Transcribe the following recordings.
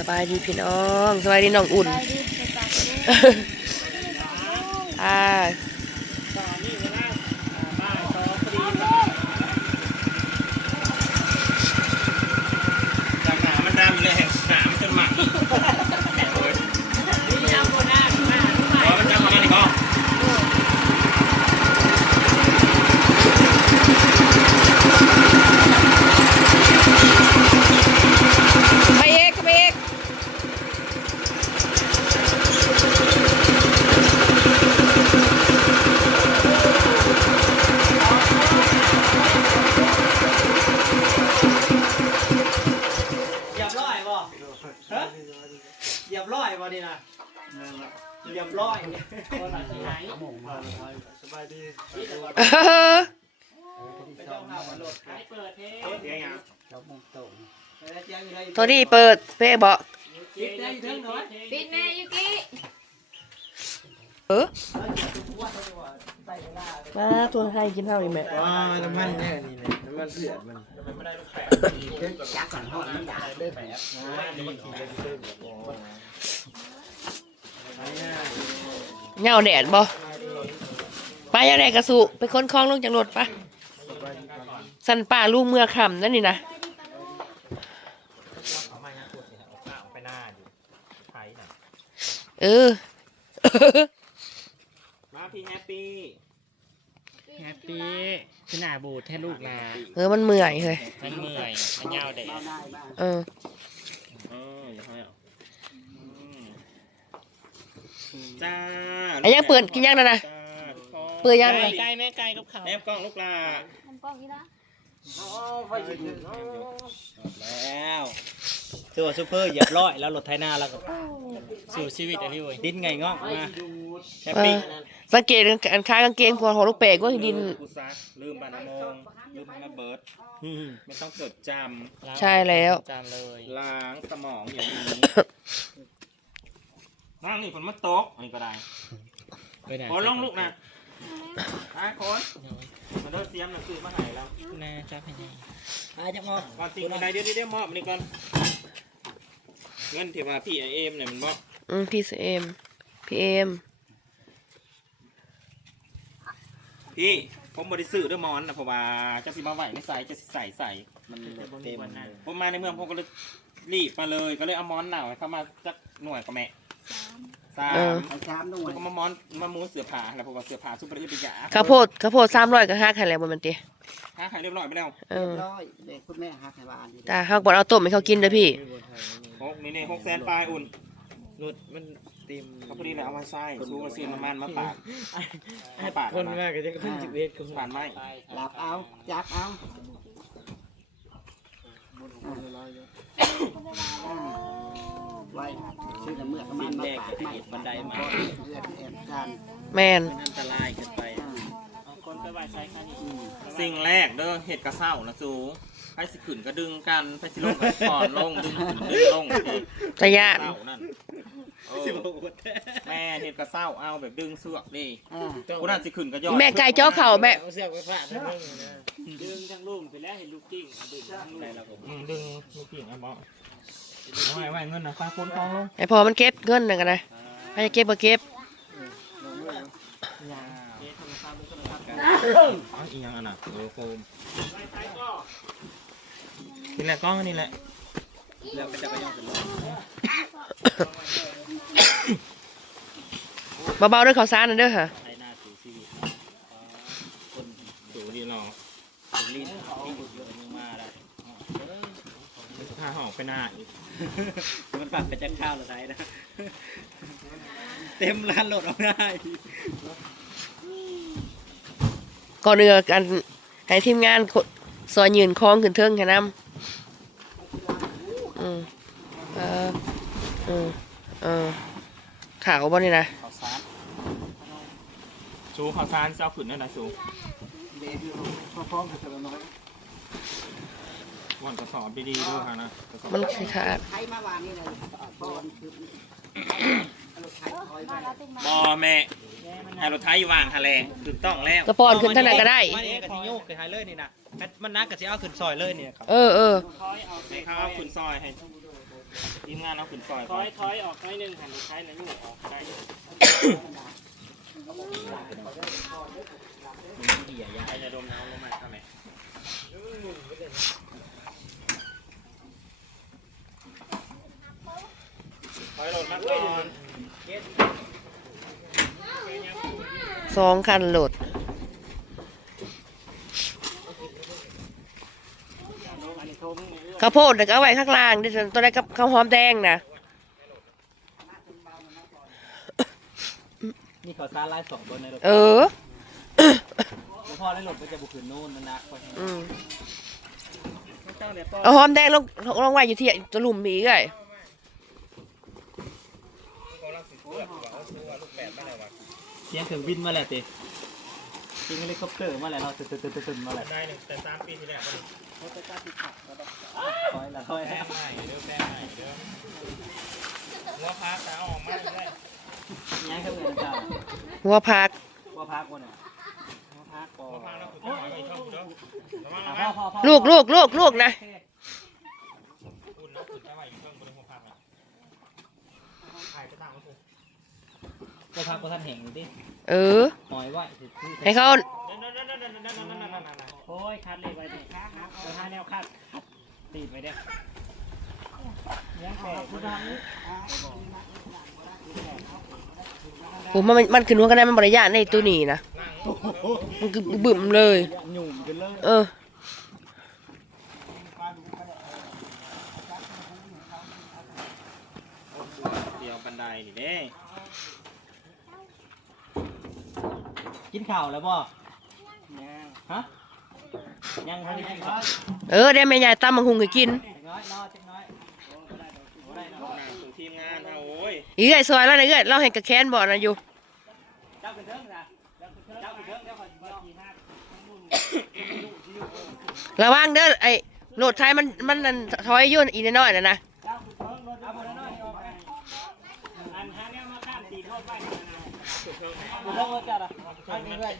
สบายดีพี่น้องสบายดีน้องอุ่นไปดิไปปากลูกอ่าจากหนามันดำเลยหนามันจนหมักแหมเลยนี่เอาโบน้ามามันจะมาอีกบ่ ไปเอกไปเอก เหยียบร้อยบ่ฮะเหยียบร้อยบ่นี่นะเหยียบ ร้อยสบายดีเออไปต้องหาวันรถให้เปิดเทเดี๋ยวยังไปแล้วเจียงอยู่ได้ตัวนี้เปิดเพ่บอกปิดแม่ยุกิเออมาตัวไทยกินข้าวอีกไหมว้าน้ำมันเนี่ยนี่เนี่ยน้ำมันเดือดมันไม่ได้ลูกแฝดจักสันหอดมันด่าเด้อแปบ เหงาแดดบ่ไปยังไงกระสุไปค้นคลองลงจากรถปะสันป่าลูกเมื่อคำนั่นนี่นะเอามาเนี่ยตัวเสียเอาไปหน้าอยู่ไทยน่ะเออ มาพี่แฮปปี้ แฮปปี้ขนาบูดแท้ลูกลาเออมันเมื่อยเฮ้ยมันเมื่อยมันยาวแดดเออ เอออย่าให้เอา จ้าไอ้ยังเปิดกินยังนะนะจ้าทุกคนเปิดยังไก่ไก่แม่ไก่กับเขาแนบกล้องลูกลาทำกล้องนี่นะแล้วตัวซูเปอร์เหยียบร้อยแล้วรถไถนาแล้วก็สู่ชีวิตอันนี้เว้ยดิ้นไงงอกมาแฮปเอปี้อสังเกตอันค้ายกางเกงพวของลูกเปกว่าดิน กูซักลืมบานามงลืมมาเบิร์ดไม่ต้องจดจใช่แล้ว จามเลยำล้างสมองอย่างนี้ นั่งนี่ฝนมาตกอันนี้ก็ได้ไปไหนโอนลงลูกนะอาคนมาเดินเตรียมหนังสือมาใหายแล้วนะจ้าพี่นี่อาจังงอก่อนสิ่งใดเดี๋ยวเดี๋ยวมอบอันนี้ก่อนเงินที่ว่าพี่ไอเอ็มเนี่ยมันบอกอืมพี่เอ็มพี่เอ็มพี่ผมบริสุทธิ์ด้วยมอนนะเพราะว่าจะสิมาไหวไม่ใส่จะสิใส่ใส่มันเต็มผมมาในเมืองผมก็เลยรีบมาเลยก็เลยเอามอนหนาวให้เข้ามาจักหน่วยกับแม่ สามเอาชามด้วยแล้วก็มามอนมามูเสือผ่าแล้วเพราะว่าเสือผ่าซุปเปอร์ยุติยาข้าวโพดข้าวโพดสามร้อยกับห้าไข่แล้วบนมันตีหาขายเรียบร้อยไปแล้วเออร้อยเด็กคุณแม่หักให้บ้านอยู่แต่ข้าวบดเอาต้มให้เขากินเด้อพี่ หกนี่นี่หกแสนปลายอุ่นรถมันเต็มเขาพอดีเลยเอามาใส่ซูมาซีนมันมาปาดมาปาดคนมากก็จะขึ้นจิบเอ็ดก็ปาดไหมรับเอา จับเอา ไว้ชื่อละเมื่อประมาณมาปาดใหม่บันไดมาเลือดแอบจานแมนอันตรายเกินไปคนไปไหว้ใครคะนี่สิ่งแรกเด้อเห็ดกระเซ้านะซูไปสิขึ้นก็ดึงกันไปสิลงก็ก่อนลงดึงขึ้นดึงลงเองระยะเซ้านั่นเออแม่เห็ดกระเซ้าเอาแบบดึงเสือกดิอ่ากูน่าสิขึ้นก็ยอดแม่ไก่จ้อเข่าแม่เอาเสือกไปฝากให้มึงนะดึงทั้งลูกไปแล้วเห็นลูกกิ้งดึงทั้งลูกแล้วผมอืมดึงลูกพี่ไอ้บอกเอา ไว้ไว้เงินนะฟ้าคนทองลงไอพอมันเก็บเงินนั่นกันนะใครจะเก็บบ่เก็บอ๋ออีกอย่างอันน่ะเออโฟมนี่แหละกล้องอันนี่แหละเรื่องเป็นจักรยานเป็นรถเบาๆด้วยข้าวสารนั่นเด้อค่ะไทยหน้าสู่ชีวิตคนดูดีหรอคนลิ้นที่อยู่อยู่มึงมาแล้ว ผ้าห่อไปหน้าอีกมันปักไปจักข้าวละไทยนะ เต็มร้านโหลดเอาได้ก่อนเรือกันให้ทีมงานคนซอยยืนคล้องขึ้นเทิงแค่น้ำอืมเอออืมเออขาวบ่นี่นะข้าวสารชูข้าวสารเจ้าขืนนั่นนะชูเด็กอยู่พร้อมๆกับตัวน้อย วันกระสอบดีๆด้วยค่ะนะกระสอบมันขาดไทยมาวานนี่เลยบอลคือรถไทยคอยไปมาติงมาบอแม่ให้รถไถวางทะเลถูกต้องแล้วกระปอนขึ้นเท่านั้นก็ได้มันเองกับที่โยกกับไทยเลยนี่นะมันนักกับที่เอาขึ้นซอยเลยเนี่ยครับเออเออให้เขาเอาขุนซอยให้ทีมงานเอาขึ้นซอยถอยถอยออกน้อยหนึงหันท้ายหน่อยลูกออกได้ใครจะดมน้ำลงมาทำไมถอยรถมาก่อน ส องคันโหลดอันนี้โทมนี่เอื้อข้าวโพดน่ะก็เอาไว้ข้างล่างเดี๋ยวตัวได้กับข้าวหอมแดงนะนี่เขาซาไล่สองบนในรถเออ แล้วพอได้หลบก็จะบุกขึ้นนู่นนั่นนะอืมเจ้าเดี๋ยวป้อนเอาหอมแดงลงลงไว้อยู่ที่ตัวหลุมมีเลย เสียงเครื่องบินมาแล้วติเสียงเฮลิคอปเตอร์มาแล้วเนาะตึ๊ดตึ๊ดตึ๊ดตึ๊ดมาแล้วได้หนึ่งแต่สามปีที่แล้วก็ถอยละถอยแป้แล้วงใหม่เด้อแป้งใหม่เด้อหัวพักจะเอาออกมาได้ย้ายเข้าเงินจ้าหัวพักว่าพักวันเนี่ยพักก่อหัวพักแล้วคุณจะหอยมีช่องเด้อระวังอะระพ่อวังพ่อพ่อลูกลูกลูกลูกนะ ก็พักก็ท่านแห่งดิเออหอยวถือให้เขาโอ้ยคัดเลยไปดิคัดคัดคัดแนวคัดตีดไว้เด้ยแตกผมมันมันขึ้นหัวกันได้มันบริยาในตัวนี้นะมันคือบึ้มเลย เออเดียวบันไดนี่เด้ กินข้าวแล้วบ่ยังฮะยังไม่ได้กินข้าวเออได้แม่ยายตั้มมังหุงให้กินเล็กน้อยรอเล็กน้อยนางสู่ทีมงานเอาโอ้ยอีเอ้ยซอยแล้วนะเอ้ยเราให้กระแค้นบ่อนะอยู่เจ้าขึ้นเทิงนะเจ้าขึ้นเทิงเจ้าขึ้นเทิงระวังเด้อไอ้โหลดไทยมันมันนั่นถอยอยุ่นอีน้อยๆน่ะนะ ห้องก็จะลคิด้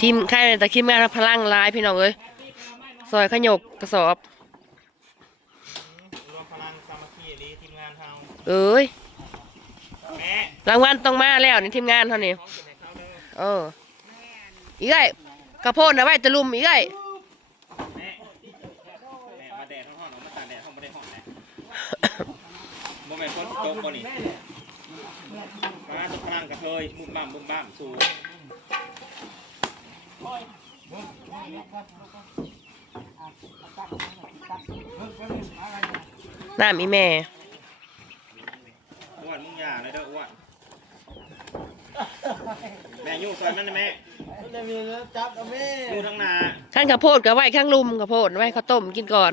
ทีมค่ายแต่ทีมงานพลังลายพี่น้องเอ้ยซอยขยกกระสอบเอ้ยรางวัลต้องมาแล้วนี่ทีมงานเท่านี้เอออีกไอ้กระโพนนะไว้จะลุมอีกไอ้ มเมนต์คนตกบ่นี่มาทุกพลังกระเทยบุ้มบ้ามบุ้มบ้ามสู่น้ำอีแม่อ้วนมึงอย่าเลยเด้ออ้วนแม่อยู่ซอยนั้นนะแม่ได้มีแล้วจับเอาแม่อยู่ทั้งนาขั้นกระโพดก็ไว้ข้างลุมกระโพดไว้ข้าวต้มกินก่อน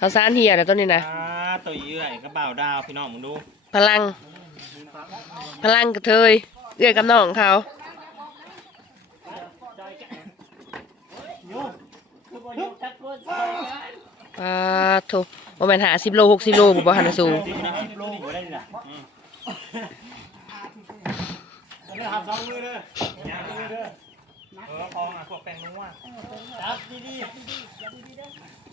ข้าวสารเหียนะต้นนี้นะอ่าตัวเยื่อยกระเป๋าดาวพี่น้องมึงดูพลัง พลังกระเทยเอื้อยกับน้องเขาคือบ่อยู่จักรถซอยกันปาโถบ่แม่นหาสิบโลหกสิบโลผมบ่หันน่ะสูงที่นี่สิบโลบ่ได้นี่ล่ะเดี๋ยวหักสองมือเลยย่างเด้อ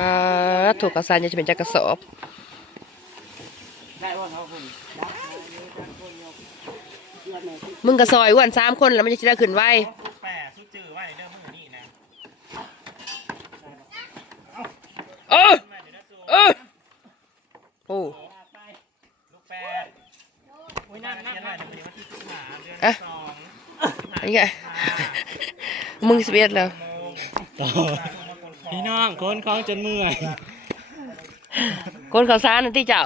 มาถูกกระสานจะเป็นจักกระสอบมึงกระซอยอ้วนสามคนแล้วมันจะได้ขึ้นไว้เออเออโอ้อะอันนี้ไงมึงสิบเอ็ดแล้ว คนของจนเมื่อยคนเขาซานนั่นที่เจ้า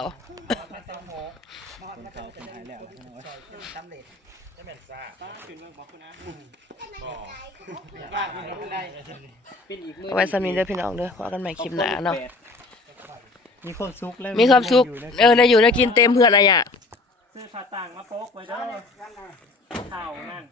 จะเหม็นซ่าเมืองบอกคุณนะบ่บ้านมันได้เป็นอีกมือเอาไว้สำนี้เด้อพี่น้องเด้อว่ากันใหม่คลิปหน้าเนาะ มีความสุขแล้วมีความสุข เออได้อยู่ได้กินเต็มเพื่อนอะไรอะ ซื้อผ้าต่างมาโป๊กไว้เด้อเข่านั่น